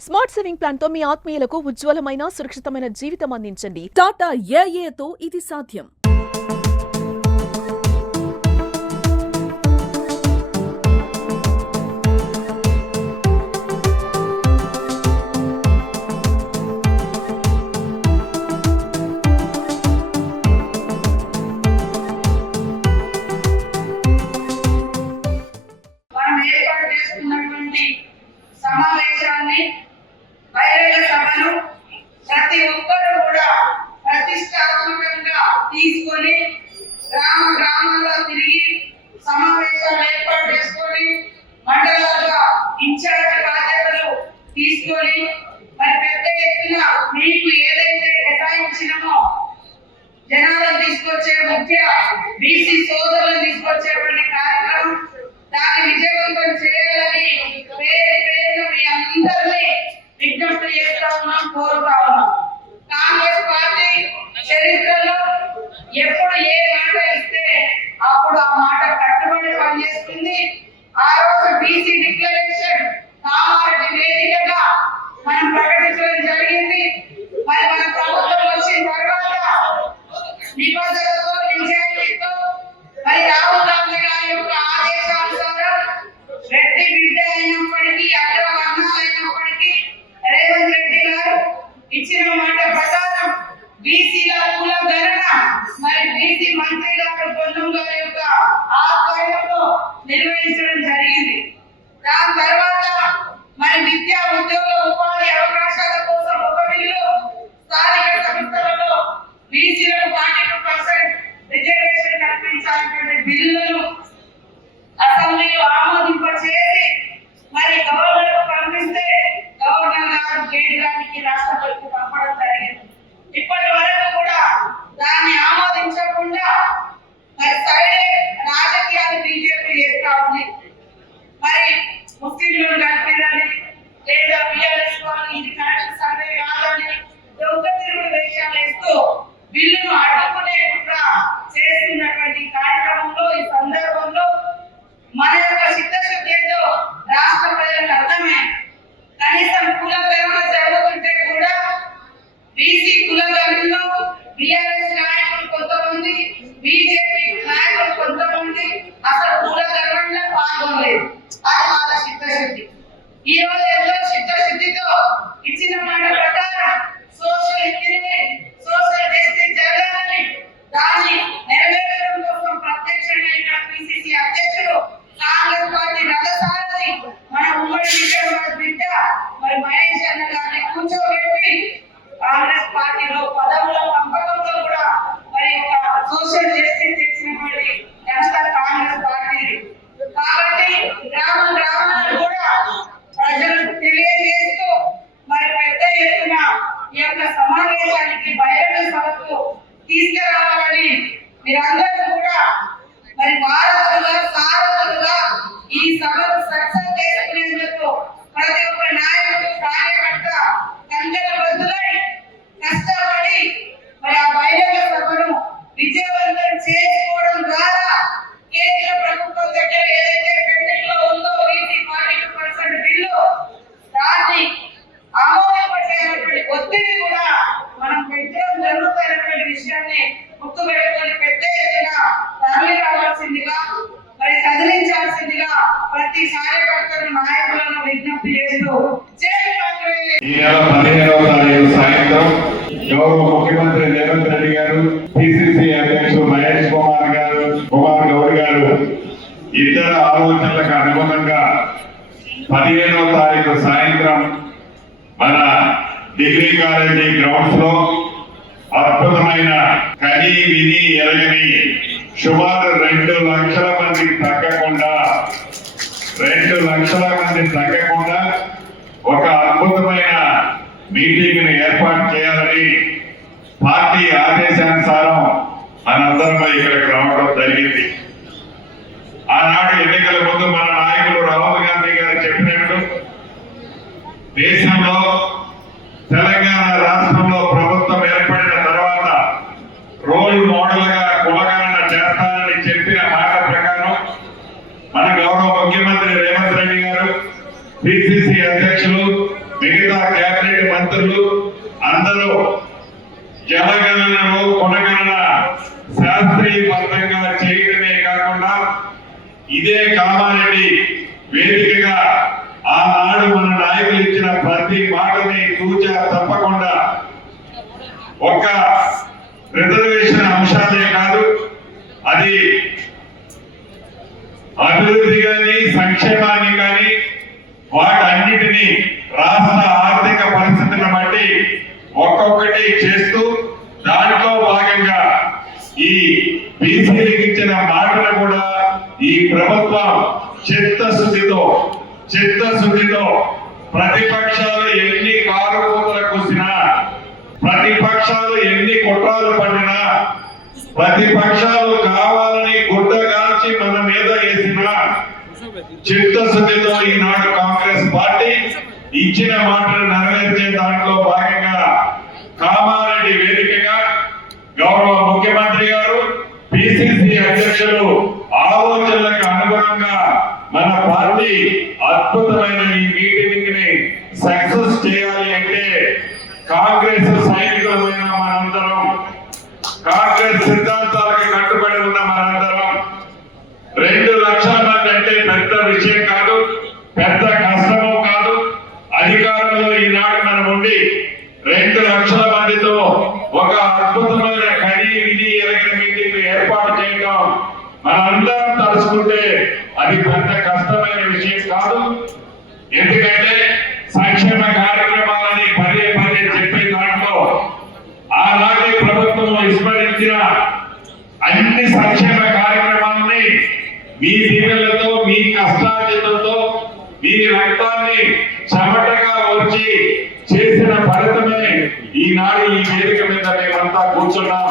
Smart saving plan తో మీ ఆత్మీయులకు ఉజ్వలమైన సురక్షితమైన జీవితం అందించండి. టాటా ఏఏతో ఇది సాధ్యం. సమావేశాన్ని బహిరంగ సభను ప్రతి ఒక్కరు కూడా ప్రతిష్టాత్మకంగా తీసుకొని గ్రామాల్లో తిరిగి సమావేశాలు ఏర్పాటు చేసుకొని మండలాలుగా ఇన్ఛార్జ్ బాధ్యతలు తీసుకొని మరి పెద్ద ఎత్తున మీకు ఏదైతే కేటాయించినామో జనాలను తీసుకొచ్చే ముఖ్య బీసీ సోదరులను తీసుకొచ్చేటువంటి కార్యక్రమం దాన్ని విజయవంతం చేయాలని పేరు మీ అందరినీ విజ్ఞప్తి చేస్తా ఉన్నాం, కోరుతా ఉన్నాం. కాంగ్రెస్ పార్టీ చరిత్రలో ఎప్పుడు ఏ మాట ఇస్తే అప్పుడు ఆ మాట కట్టుబడి పనిచేస్తుంది. ఆ రోజు బీసీ డిక్లరేషన్ కామారెడ్డి వేదికగా మనం ప్రకటించడం జరిగింది. మరి మన ప్రభుత్వం వచ్చిన తర్వాత నిబంధనలతో నిజాయితీతో మరి రాహుల్ గాంధీ గారి యొక్క ఆదేశానుసారం రెడ్డి బిడ్డ అయినప్పటికీ అగ్రవర్ణాలైనప్పటికీ రేవంత్ రెడ్డి గారు ఇచ్చిన మాట ప్రకారం బీసీల కుల గణన మరి బీసీ మంత్రి గారు పొన్నం గారి యొక్క ఆధ్వర్యంలో నిర్వహించడం జరిగింది. దాని తర్వాత మరి విద్యా ఉద్యోగ ఉపాధి అవకాశాల కోసం ఒక బిల్లు, స్థానిక సంస్థలలో బీసీలకు 42% రిజర్వేషన్ కల్పించాలనే బిల్లులను అసెంబ్లీలో ఆమోదింపచేసి మరి గవర్నర్ పంపిస్తే గవర్నర్ గారు కేంద్రానికి రాష్ట్రపతికి పంపడం జరిగింది. ఇప్పటి వరకు కూడా దాన్ని ఆమోదించకుండా మరి సైడ్ రాజకీయాలు బీజేపీ చేస్తా ఉంది. మరి ముస్లింలను కలిపినని లేదా బిఆర్ఎస్ వాళ్ళు ఇది కరెక్ట్ సర్వే కాదని దొంగ తిరుగుడు వేషాలు వేస్తూ బిల్లును అడ్డుకునేకుండా చేస్తున్నటువంటి కార్యక్రమంలో ఈ సందర్భంలో మన యొక్క చిత్తశుద్ధి ఏంటో రాష్ట్ర ప్రజలకు అర్థమే. కనీసం కుల గణన జరుగుతుంటే కూడా బీసీ కుల గణనలో బిఆర్ఎస్ నాయకులు కొంతమంది, బీజేపీ నాయకులు కొంతమంది అసలు కుల గణనలో పాల్గొనలేదు. అది వాళ్ళ చిత్తశుద్ధి. ఈ రోజు ఎంతో చిత్తశుద్ధితో ఇచ్చిన మాట ప్రకారం సోషల్ ఇంజనీరింగ్, సోషల్ జస్టిస్ జరగాలని దాన్ని నెరవేర్చడం కోసం ప్రత్యక్షంగా ఇక్కడ పిసిసి అధ్యక్షుడు కాంగ్రెస్ పార్టీ రథసారథి మన ఉమ్మడి విజయవాడ బిడ్డ మరి మహేష్ అన్న గారిని కూర్చోబెట్టి కాంగ్రెస్ పార్టీలో పదవుల పంపకంలో కూడా మరి ఒక సోషల్ జస్టిస్ చేసినటువంటి ఘనత కాంగ్రెస్ పార్టీ. కాబట్టి గ్రామాలను కూడా ప్రజలకు తెలియజేస్తూ మరి పెద్ద ఎత్తున ఈ యొక్క సమావేశానికి బహిరంగ సభకు తీసుకురావాలని మీరందరూ కూడా మరి వారసులుగా సారథులుగా ఈ సభను సక్సెస్ చేసుకునేందుకు ప్రతి ఒక్క నాయకుడు కార్యకర్త కంచెల బద్దులై కష్టపడి మరి ఆ బహిరంగ సభను విజయవంతం చేసుకోవడం ద్వారా కేంద్ర ప్రభుత్వం దగ్గర ఏదైతే పెండింగ్ లో ఉందో బీసీ 42% బిల్లు దాన్ని ఆమోదింపచేయాలన్నటువంటి ఒత్తిడి కూడా మనం పెట్టడం జరుగుతున్నటువంటి విషయాన్ని గుర్తుపెట్టుకొని పెద్ద ఎత్తున తరలి రావాల్సిందిగా మరి కదిలించాల్సిందిగా ప్రతి కార్యకర్తలు నాయకులను విజ్ఞప్తి చేస్తూ జై కాంగ్రెస్. ఈ నెల 15వ తారీఖు సాయంత్రం గౌరవ ముఖ్యమంత్రి రేవంత్ రెడ్డి గారు, పిసిసి అధ్యక్షుడు మహేష్ కుమార్ గౌడ్ గారు ఇద్దరు ఆలోచనలకు అనుగుణంగా 15వ తారీఖు సాయంత్రం మన డిగ్రీ కాలేజీ గ్రౌండ్స్ లో అద్భుతమైన కని విని ఎరగని సుమారు 2 లక్షల మందికి తగ్గకుండా ఒక అద్భుతమైన మీటింగ్ ని ఏర్పాటు చేయాలని పార్టీ ఆదేశానుసారం మనందరం ఇక్కడికి రావడం జరిగింది. ఆనాడు ఎన్నికల ముందు మన నాయకులు రాహుల్ గాంధీ గారు చెప్పినట్టు దేశంలో తెలంగాణ రాష్ట్రంలో ప్రభుత్వం ఏర్పడిన తర్వాత రోల్ మోడల్ గా కులగణన చేస్తానని చెప్పిన మాట ప్రకారం మన గౌరవ ముఖ్యమంత్రి రేవంత్ రెడ్డి గారు, పిసిసి అధ్యక్షులు, మిగతా మిగతా కేబినెట్ మంత్రులు అందరూ జనగణనను కులగణన శాస్త్రీయబద్ధంగా చేయడమే కాకుండా ఇదే కామారెడ్డి వేదికగా ఆనాడు మన నాయకులు ఇచ్చిన ప్రతి మాటని తూచా తప్పకుండా ఒక రిజర్వేషన్ అంశాలే కాదు, అది అభివృద్ధి కానీ సంక్షేమాన్ని కానీ వాటన్నిటినీ రాష్ట్ర ఆర్థిక పరిస్థితులను బట్టి ఒక్కొక్కటి చేస్తూ దాంట్లో భాగంగా ఈ బీసీలకు ఇచ్చిన మాటలు కూడా ఈ ప్రభుత్వం చిత్తశుద్ధితో ప్రతిపక్షాలు ఎన్ని కారుకూతలు కూసినా, ప్రతిపక్షాలు ఎన్ని కుట్రాలు పడినా, ప్రతిపక్షాలు కావాలని గుడ్డగాల్చి మన మీద వేసిన చిత్తశుద్ధితో ఈనాడు కాంగ్రెస్ పార్టీ ఇచ్చిన మాటలు నెరవేర్చే దాంట్లో భాగంగా కామారెడ్డి వేదికగా గౌరవ ముఖ్యమంత్రి గారు, పిసిసి అధ్యక్షులు ఆలోచనలకు అనుగుణంగా మన పార్టీ అద్భుతమైన ఈ మీటింగ్ ని సక్సెస్ చేయాలి అంటే కాంగ్రెస్ సైనికులమైన మనందరం, కాంగ్రెస్ సిద్ధాంతాలకు కట్టుబడి ఉన్న మనందరం 2 లక్షల మంది అంటే పెద్ద విషయం కాదు, పెద్ద కష్టమో కాదు. అధికారంలో ఈనాడు మనం ఉండి 2 లక్షల మందితో ఒక అద్భుతమైన కడి విధి ఎరగిన మీటింగ్ ఏర్పాటు చేయడం మనందరం తలుచుకుంటే అది పెద్ద కష్టమైన విషయం కాదు. ఎందుకంటే సంక్షేమ కార్యక్రమాలని పదే చెప్పే దాంట్లో ఆనాటి ప్రభుత్వం విస్మరించిన అన్ని సంక్షేమ కార్యక్రమాలని మీ దీవెనలతో, మీ కష్టార్జితంతో, మీ రక్తాన్ని చెమటగా వచ్చి చేసిన ఫలితమే ఈనాడు ఈ వేదిక మీద మేమంతా కూర్చున్నాం.